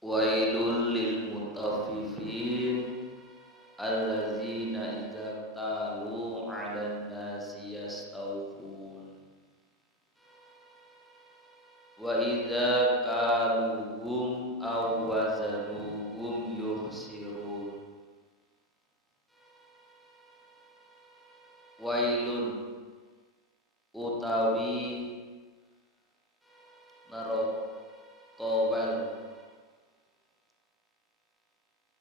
Wailul lil mutaffifin allazina idza talu 'alan nasi yastawfun wa idza kaluhum aw wazanuhum yukhsirun. Wailun utawi neraka wel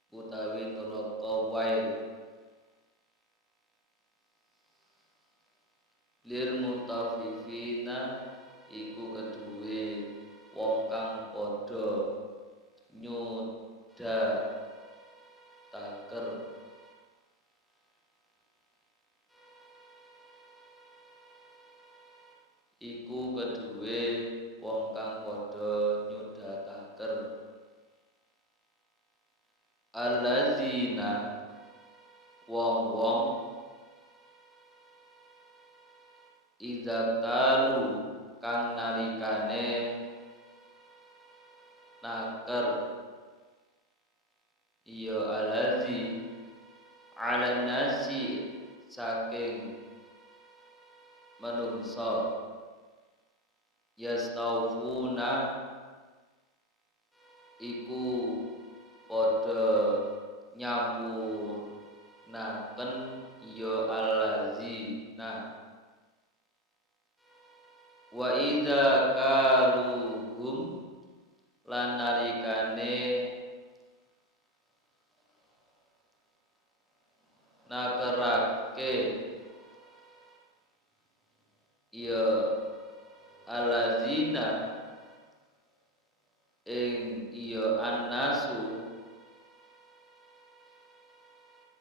utawi neraka wail lil mutaffifina iku keduwe wong kang padha nyudhataker iku keduwe wong kang padha nyudhataker allazina wong-wong idza talu kang nalikane naker ya alazi ala nasi saking manungsa yastawfuna iku padha nyampunaken ya allazina wa idza kaluhum lan nalikane nakerake ya allazina ing ya annasu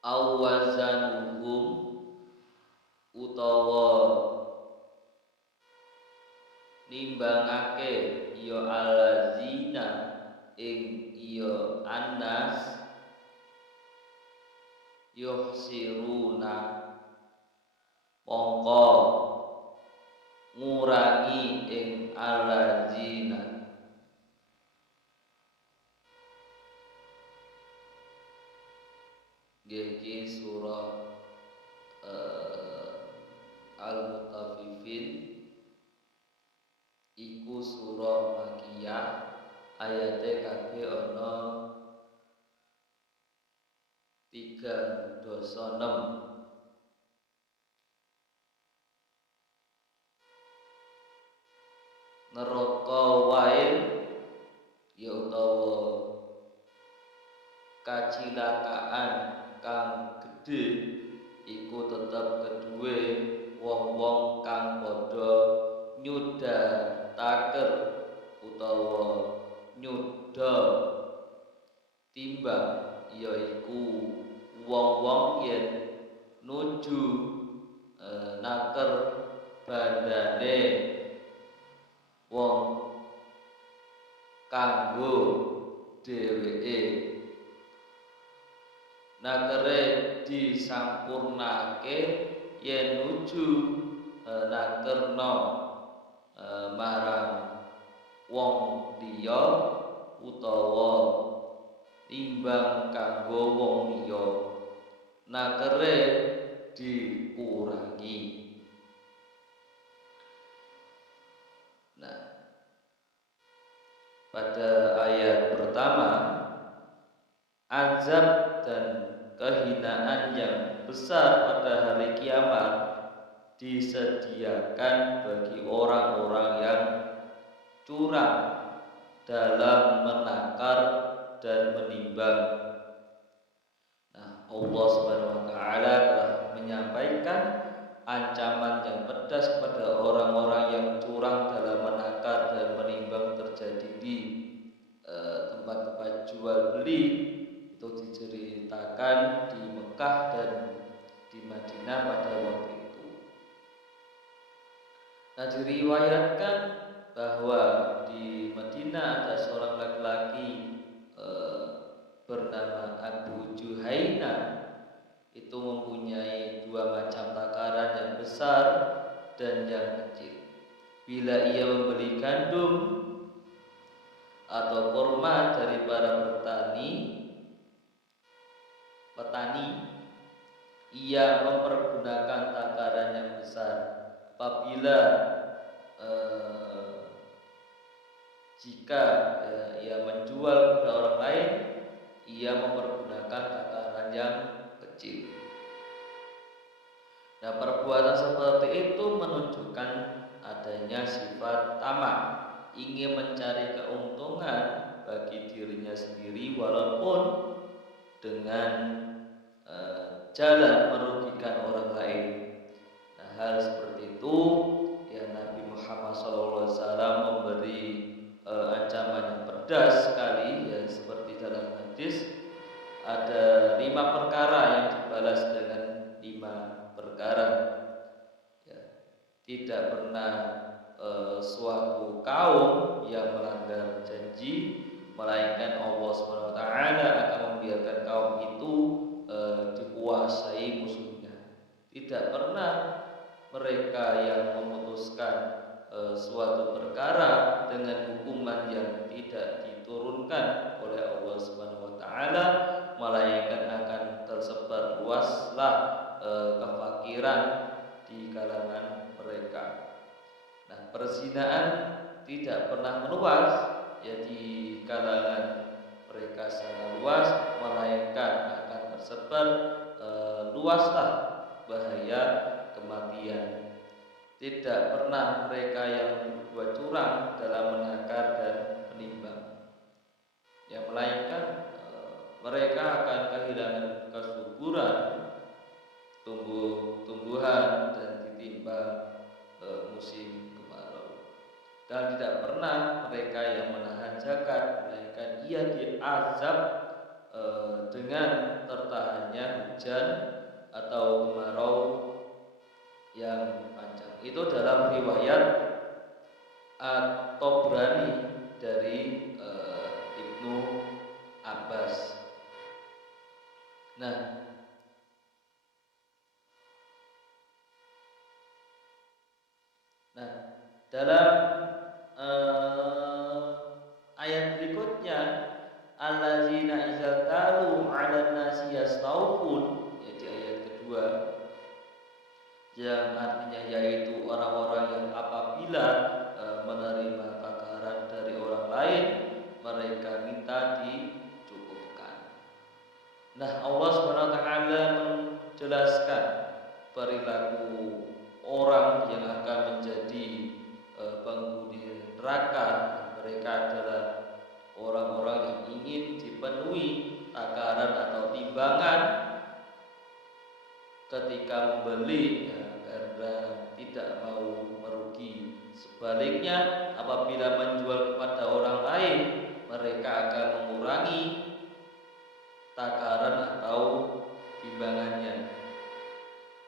awazanuhum utawa nimbangake ya allazina ing ya annas yuhsiruna mongko ngurangi ing allazina. Iki surah Al-Mutaffifin iku surah Makkiyah, ayate kabeh ana 3:6. Neraka wail ya utawa kacilakaan kang gedhe iku tetep keduwe wong-wong kang padha nyudhataker utawa nyudha timbang yaiku wong-wong yen nuju naker bandane wong kanggo dheweke nakere disampurnake yen nuju nakerna marang wong liya utawa timbang kanggo wong liya nakere dikurangi. Nah, pada ayat pertama azab dan kehinaan yang besar pada hari kiamat disediakan bagi orang-orang yang curang dalam menakar dan menimbang. Nah, Allah Subhanahu wa taala telah menyampaikan ancaman yang pedas kepada orang-orang yang curang dalam menakar dan menimbang terjadi di tempat-tempat jual beli. Itu diceritakan di Mekah dan di Madinah pada waktu itu. Nah, diriwayatkan bahwa di Madinah ada seorang laki-laki bernama Abu Juhaina. Itu mempunyai dua macam takaran, yang besar dan yang kecil. Bila ia membeli gandum atau kurma dari para petani, ia mempergunakan takaran yang besar. Apabila jika ia menjual kepada orang lain, ia mempergunakan takaran yang kecil. Nah, perbuatan seperti itu menunjukkan adanya sifat tamak, ingin mencari keuntungan bagi dirinya sendiri walaupun dengan jalan merugikan orang lain. Nah, hal seperti itu ya Nabi Muhammad SAW memberi ancaman yang pedas sekali, ya seperti dalam hadis ada 5 perkara yang dibalas dengan 5 perkara. Ya, tidak pernah suatu kaum yang melanggar janji, melainkan Allah SWT akan membiarkan kaum itu dikuasai musuhnya. Tidak pernah mereka yang memutuskan suatu perkara dengan hukuman yang tidak diturunkan oleh Allah SWT, melainkan akan tersebar luaslah kefakiran di kalangan mereka. Nah, perzinaan tidak pernah meluas ya di kalangan mereka secara luas, melainkan akan tersebar luaslah bahaya kematian. Tidak pernah mereka yang berbuat curang dalam menakar dan menimbang, ya melainkan mereka akan kehilangan kesuburan, tumbuhan dan ditimpa musim kemarau. Dan tidak pernah mereka yang menahan zakat, melainkan ia diazab dengan tertahannya hujan atau kemarau yang panjang. Itu dalam riwayat At-Tabrani dari Ibnu Abbas. Nah, dalam ayat berikutnya, allazina idza qalu 'alan nasi yastawfun, yaitu ayat kedua, yang artinya yaitu orang-orang yang apabila menerima takaran dari orang lain, mereka minta dicukupkan. Nah, Allah SWT menjelaskan perilaku orang yang akan menjadi penghuni neraka. Mereka adalah orang-orang yang ingin dipenuhi takaran atau timbangan ketika membeli, ya, karena tidak mau merugi. Sebaliknya, apabila menjual kepada orang lain, mereka akan mengurangi takaran atau timbangannya.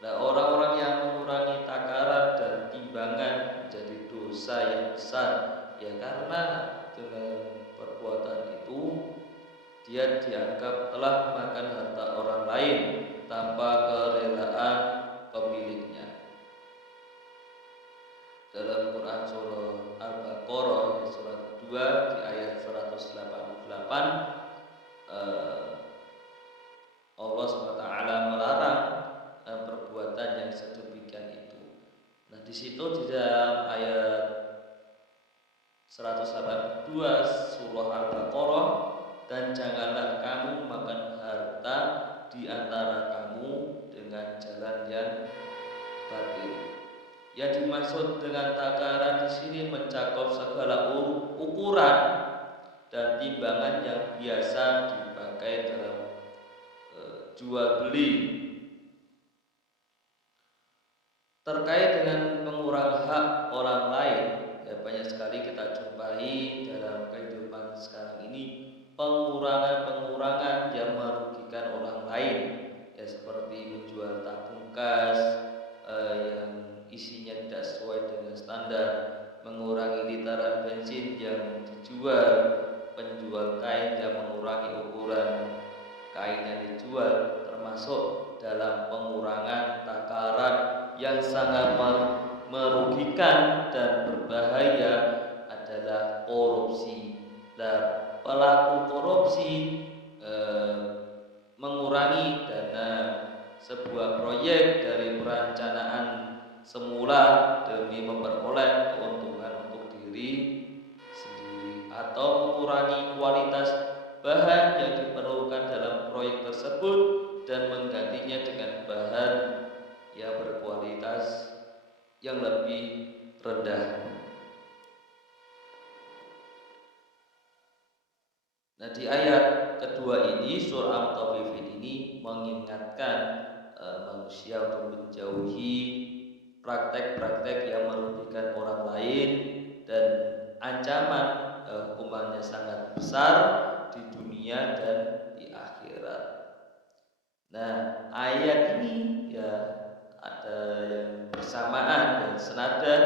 Nah, orang-orang yang mengurangi takaran dan timbangan menjadi dosa yang besar, ya karena dengan perbuatan itu dia dianggap telah makan harta orang lain tanpa kerelaan pemiliknya. Dalam Quran surah Al-Baqarah surat kedua di ayat 188, Allah SWT melarang perbuatan yang sedemikian itu. Nah, di situ di dalam ayat 182 surah Al-Baqarah, dan janganlah kamu makan harta di antara kamu dengan jalan yang batil. Yang dimaksud dengan takaran di sini mencakup segala ukuran dan timbangan yang biasa dipakai dalam jual beli. Terkait dengan pengurangan hak orang lain, ya banyak sekali kita jumpai dalam kehidupan sekarang ini pengurangan yang merugikan orang lain, ya seperti menjual tabung gas yang isinya tidak sesuai dengan standar, mengurangi literan bensin yang dijual, penjual kain yang mengurangi ukuran kain yang dijual, termasuk dalam pengurangan takaran yang sangat merugikan dan berbahaya adalah korupsi. Dan pelaku korupsi mengurangi dana sebuah proyek dari perencanaan semula demi memperoleh keuntungan untuk diri sendiri, atau mengurangi kualitas bahan yang diperlukan dalam proyek tersebut dan menggantinya dengan bahan yang berkualitas yang lebih rendah. Nah, di ayat kedua ini surah Al-Mutaffifin ini mengingatkan manusia untuk menjauhi praktek-praktek yang merugikan orang lain dan ancaman hukumannya sangat besar di dunia dan di akhirat. Nah, ayat ini ya ada yang bersamaan dan senada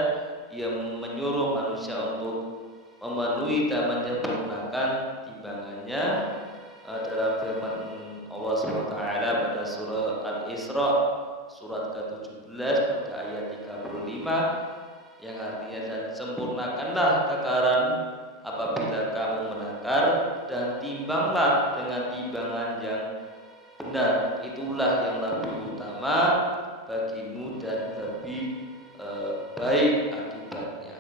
yang menyuruh manusia untuk memenuhi dan menyempurnakan timbangannya dalam firman Allah SWT pada surah Al-Isra surat ke-17 pada ayat 35 yang artinya, dan sempurnakanlah takaran apabila kamu menakar, dan timbanglah dengan timbangan yang benar, itulah yang lebih utama bagimu dan lebih baik akibatnya.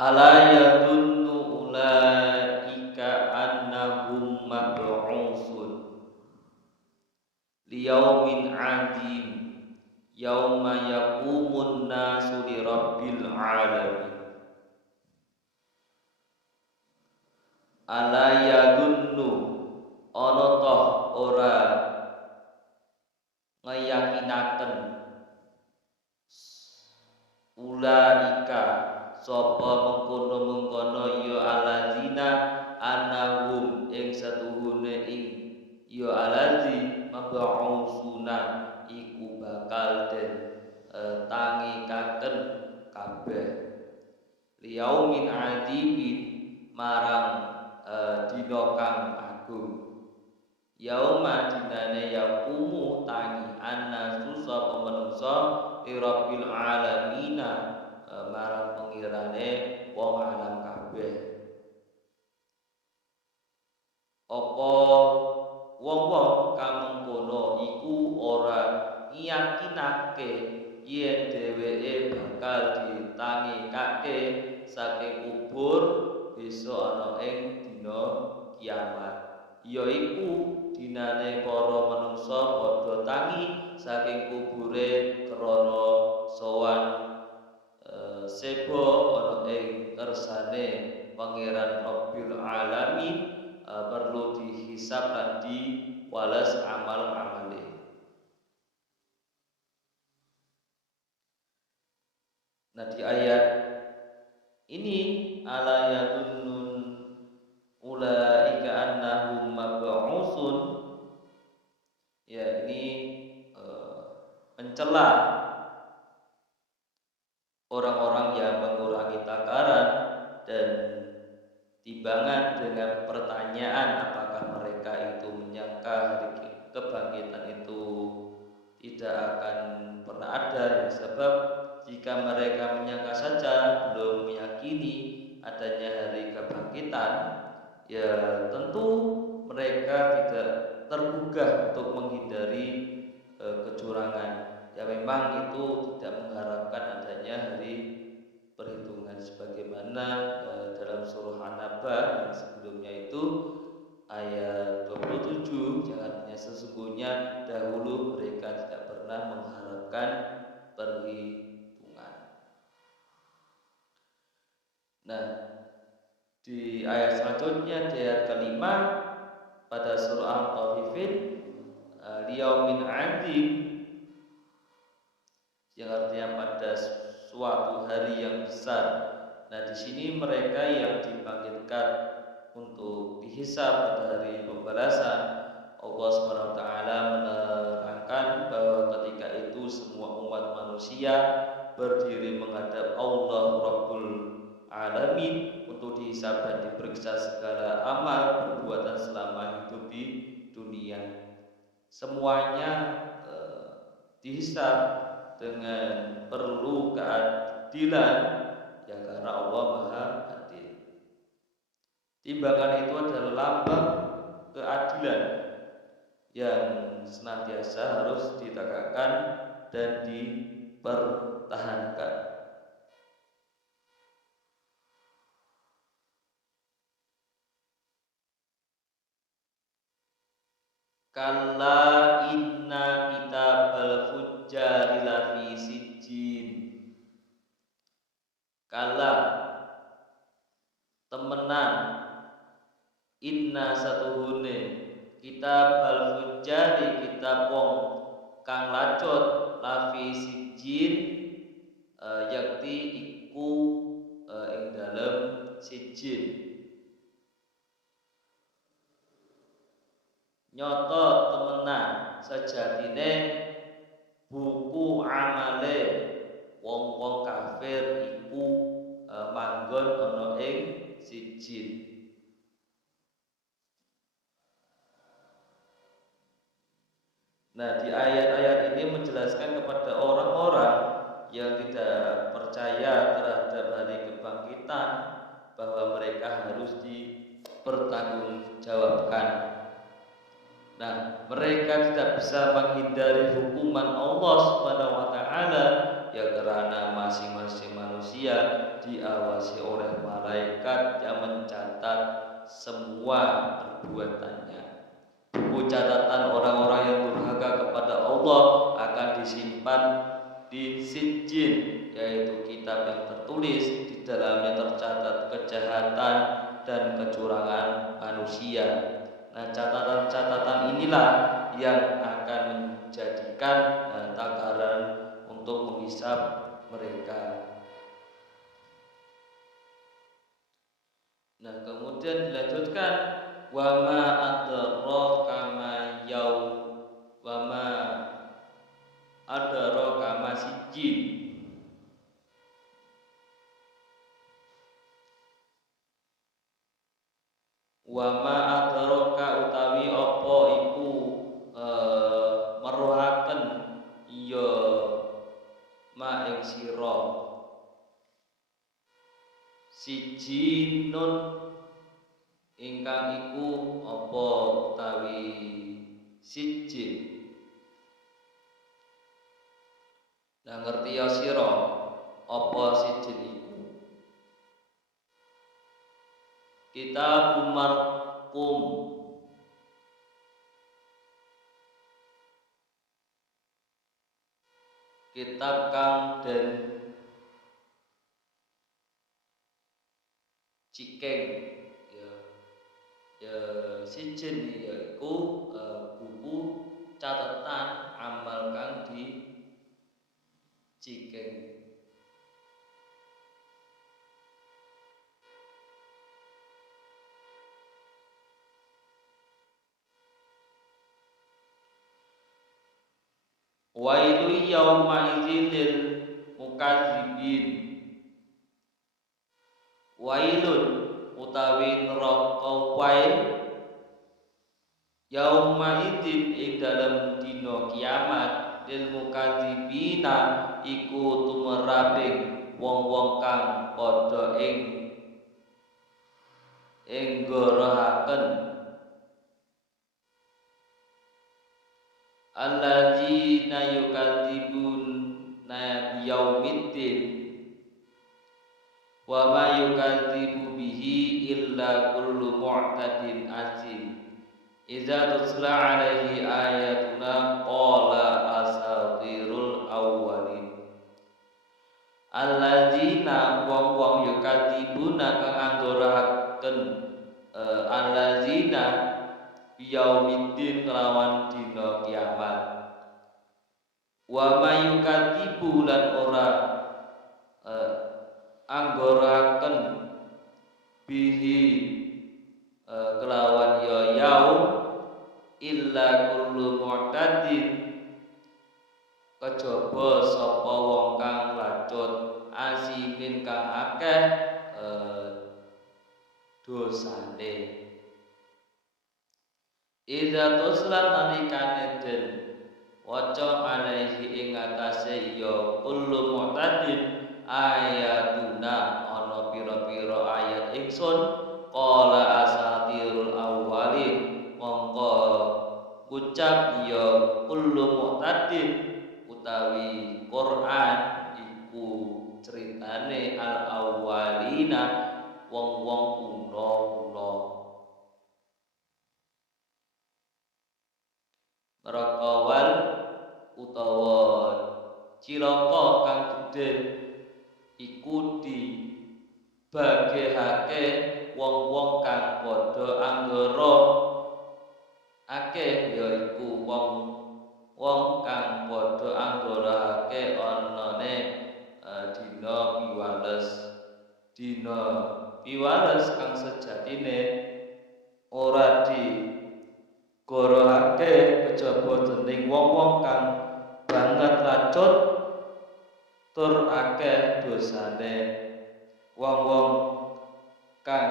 Ala yadunnu ulaika annahum mab'usun liyaumin 'adim yauma yaqumun nasu li rabbil alamin. Ala yadunnu ana toh ora ngeyakinaken ulaika sapa mengkono-mengkono ya alazina annahum ing satuhune ing ya alazi mab'usuna iku bakal den tangikaken kabeh liyaumin adibin marang dina kang agung. Yauma dinane yaqumu tangi annasu sapa manungsa lirabbil alamina marang pengirane wong alam kabeh. Apa wong-wong kang mengkono iku ora nyakinake yen dheweke bakal ditangikake saking kubur besok ana ing dina kiamat, yaiku dinane para manungsa padha tangi saking kubure krana sowan sebo ana ing kersane Pangeran Rabbil Alamin, perlu dihisab lan diwales amal-amale. Nah, di ayat ini ala yadunnun ulaika annahum mab'usun, ya ini mencela orang-orang yang mengurangi takaran dan timbangan dengan pertanyaan apakah mereka itu menyangka hari kebangkitan itu tidak akan pernah ada, sebab jika mereka menyangka saja belum meyakini adanya hari kebangkitan, ya tentu mereka tidak tergugah untuk menghindari kecurangan. Ya memang itu tidak mengharapkan adanya hari perhitungan, sebagaimana dalam surah An-Naba yang sebelumnya itu ayat 27 yang artinya sesungguhnya dahulu mereka tidak pernah mengharapkan perhitungan. Nah, di ayat selanjutnya, di ayat kelima pada surah Al-Mutaffifin, liyaumin 'adim, yang artinya pada suatu hari yang besar. Nah, di sini mereka yang dibangkitkan untuk dihisab pada hari pembalasan, Allah SWT menerangkan bahwa ketika itu semua umat manusia berdiri menghadap Allah Rabbul alamin untuk dihisab dan diperiksa segala amal perbuatan selama hidup di dunia. Semuanya dihisab dengan perlu keadilan ya, karena Allah Maha Adil. Timbangan itu adalah lambang keadilan yang senantiasa harus ditegakkan dan dipertahankan. Kalla inna kitabal fujjari lafi sijjin. Kalla temenan, inna satuhune kitabal fujjari kitab wong kang lacut lafi sijjin yakti iku ing dalem sijjin. Nyoto temenan sejatine buku amale wong-wong kafir iku manggon ana ing sijjin. Nah, di ayat-ayat ini menjelaskan kepada orang-orang yang tidak percaya terhadap hari kebangkitan bahwa mereka harus dipertanggungjawabkan. Nah, mereka tidak bisa menghindari hukuman Allah Subhanahu wa taala ya, karena masing-masing manusia diawasi oleh malaikat yang mencatat semua perbuatannya. Buku catatan orang-orang yang durhaka kepada Allah akan disimpan di sijjin, yaitu kitab yang tertulis di dalamnya tercatat kejahatan dan kecurangan manusia. Nah, catatan-catatan inilah yang akan menjadikan takaran untuk menghisab mereka. Nah, kemudian dilanjutkan wama adraka ma yaum wama adraka ma sijjin. Wama adraka utawi apa iku meruhaken iya ma ing sira sijjinun ingkang iku apa utawi sijjin. Nah, ngerti ya sira apa sijjin iku? Kitabun marqum, kitab kang den cikeng ya sijjin yaiku buku catatan amal kang di cikeng. Wailu yauma idzil mukadzibin. Wailun utawi neraka wae yauma idzin ing dalem dina kiamat lil mukadzibina iku tumraping wong-wong kang padha ing gorohaken alladzina yukadzibuna biyaumiddin wa ma yukadzibu bihi illa kullu mu'tadin azim idza tutla alaihi ayatuna qala asatirul awwalin. Alladzina wong-wong yukadzibuna kang anggoraken alladzina biyaumiddin kelawan dina kiamat. Wa mayukadzibu lan ora anggoraken bihi kelawan ya yaum illa kullu mu'tadin kejaba sapa wong kang lacut asimin kang akeh dosane. Idza tusla nalikane den waca alaihi ing atase ya kullu mu'tadin ayatuna ana pira-pira ayat ingsun qala asatirul awwalin mongko ucap ya kullu mu'tadin utawi Quran iku ceritane al awwalina wong-wong kuno-kuno. Neraka wal utawa cilaka kang gedhe iku dibagihake wong-wong kang padha anggara akeh, yaiku wong kang padha anggarake anane dina piwales kang sejatine ora digorohake kejaba dening wong-wong kang banget lacut tur akeh dosane, wong-wong kang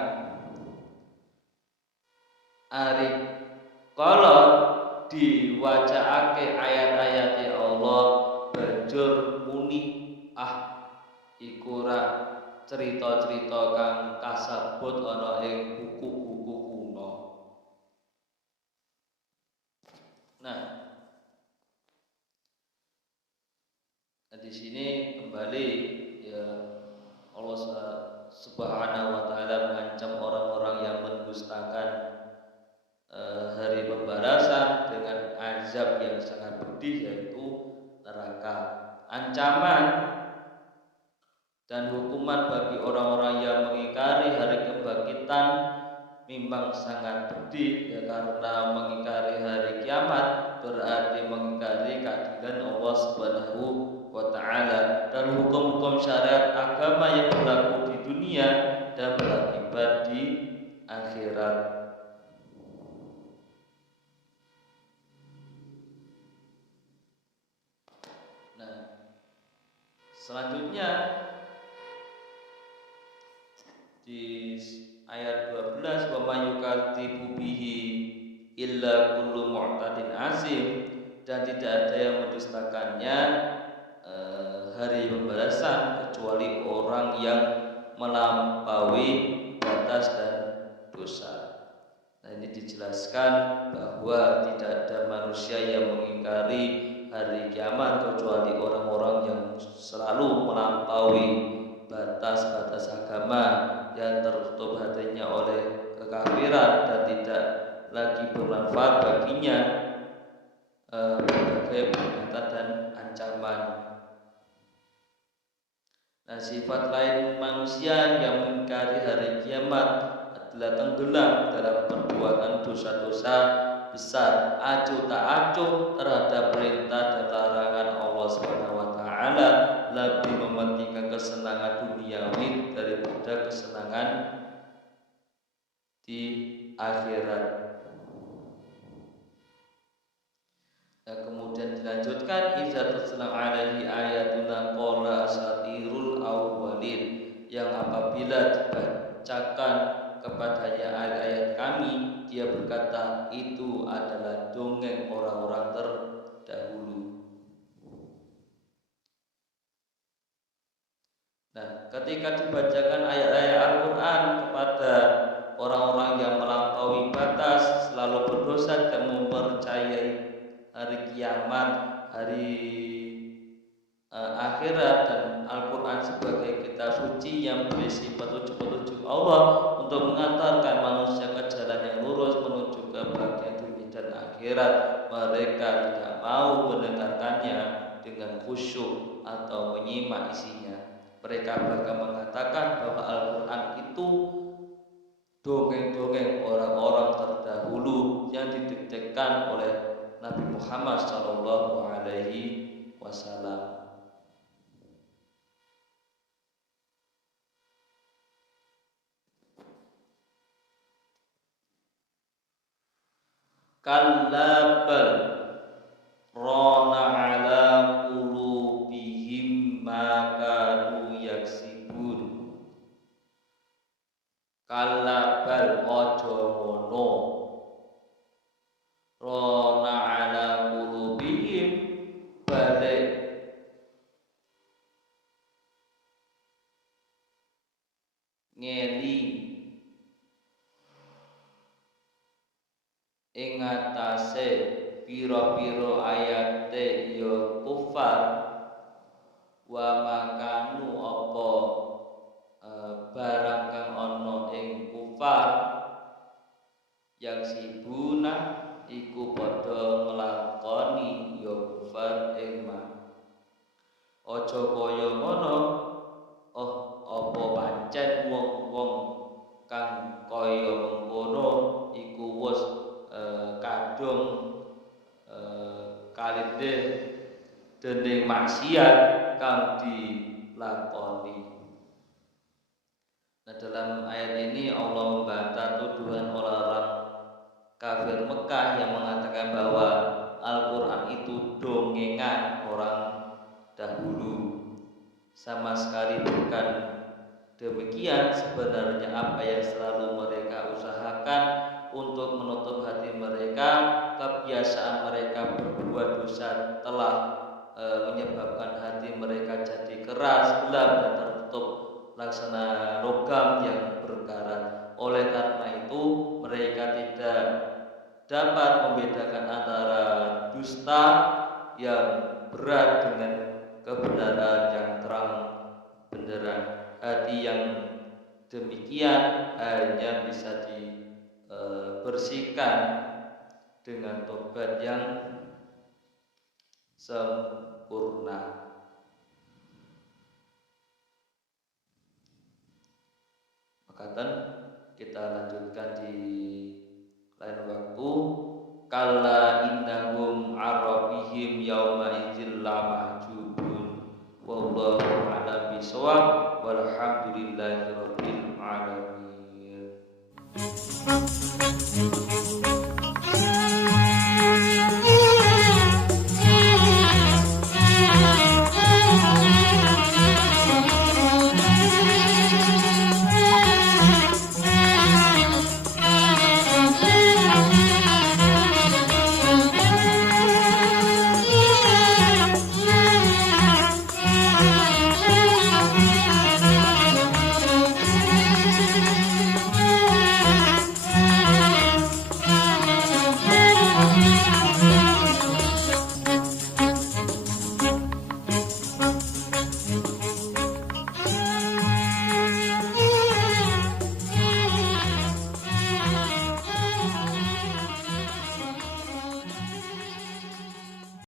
ari kala diwacaake ayat-ayate Allah banjur muni iku ora cerita-cerita kang kasebut ana ing buku-buku kuno. Nah, di sini kembali ya Allah Subhanahu wa taala mengancam orang-orang yang mendustakan hari pembalasan dengan azab yang sangat pedih, yaitu neraka. Ancaman dan hukuman bagi orang-orang yang mengingkari hari kebangkitan memang sangat pedih, ya, karena mengingkari hari kiamat berarti mengingkari keadilan Allah Subhanahu wa taala dan hukum-hukum syariat agama yang berlaku di dunia dan berakibat di akhirat. Selanjutnya di ayat 12, wa may yukadzibu bihi illa kullu mu'tadin asim, dan tidak ada yang mendustakannya hari pembalasan kecuali orang yang melampaui batas dan dosa. Nah, ini dijelaskan bahwa tidak ada manusia yang mengingkari hari kiamat kecuali orang-orang yang selalu melampaui batas-batas agama, yang tertutup hatinya oleh kekafiran dan tidak lagi bermanfaat baginya berbagai peringatan dan ancaman. Nah, sifat lain manusia yang mengingkari hari kiamat adalah tenggelam dalam perbuatan dosa-dosa besar, acuh tak acuh terhadap perintah dan larangan Allah Subhanahu wa taala, lebih mementingkan kesenangan duniawi daripada kesenangan di akhirat. Nah, kemudian dilanjutkan idza tutla alaihi ayatuna qala asatirul awwalin, yang apabila dibacakan kepadanya ayat-ayat kami, dia berkata itu adalah dongeng orang-orang terdahulu. Nah, ketika dibacakan ayat-ayat Al-Quran kepada orang-orang yang melampaui batas, selalu berdosa dan mempercayai hari kiamat, hari akhirat, dan Al-Quran sebagai kitab suci yang berisi petunjuk-petunjuk Allah untuk mengantarkan manusia ke jalan yang lurus menuju kebahagiaan dunia dan akhirat, mereka tidak mau mendengarkannya dengan khusyuk atau menyimak isinya. Mereka bahkan mengatakan bahwa Al-Quran itu dongeng-dongeng orang-orang terdahulu yang didiktekan oleh Nabi Muhammad Sallallahu Alaihi Wasallam. Kalla bal rana ala qulubihim ma kanu yaksibun. kala bal ojo ngono rona ala qulubihim balik ngeli ing atase pira-pira ayate ya kufar wa makanu apa barang kang ana ing kufar yang sibuna iku padha nglakoni ya kufar ing man aja kaya ngono apa pancen wong-wong kang kaya mengkono iku wis kadung kalite dening maksiat kang dilakoni. Nah, dalam ayat ini Allah membantah tuduhan orang-orang kafir Mekah yang mengatakan bahwa Al-Quran itu dongengan orang dahulu. Sama sekali bukan demikian. Sebenarnya apa yang selalu mereka usahakan untuk menutup hati mereka, kebiasaan mereka berbuat dosa telah menyebabkan hati mereka jadi keras, gelap dan tertutup laksana logam yang berkarat. Oleh karena itu mereka tidak dapat membedakan antara dusta yang berat dengan kebenaran yang terang benderang. Hati yang demikian hanya bisa dibersihkan dengan tobat yang sempurna. Makatan kita lanjutkan di lain waktu. Kalla innahum arabihim yauma idzil lamahjubun wallahu a'lam bishawab.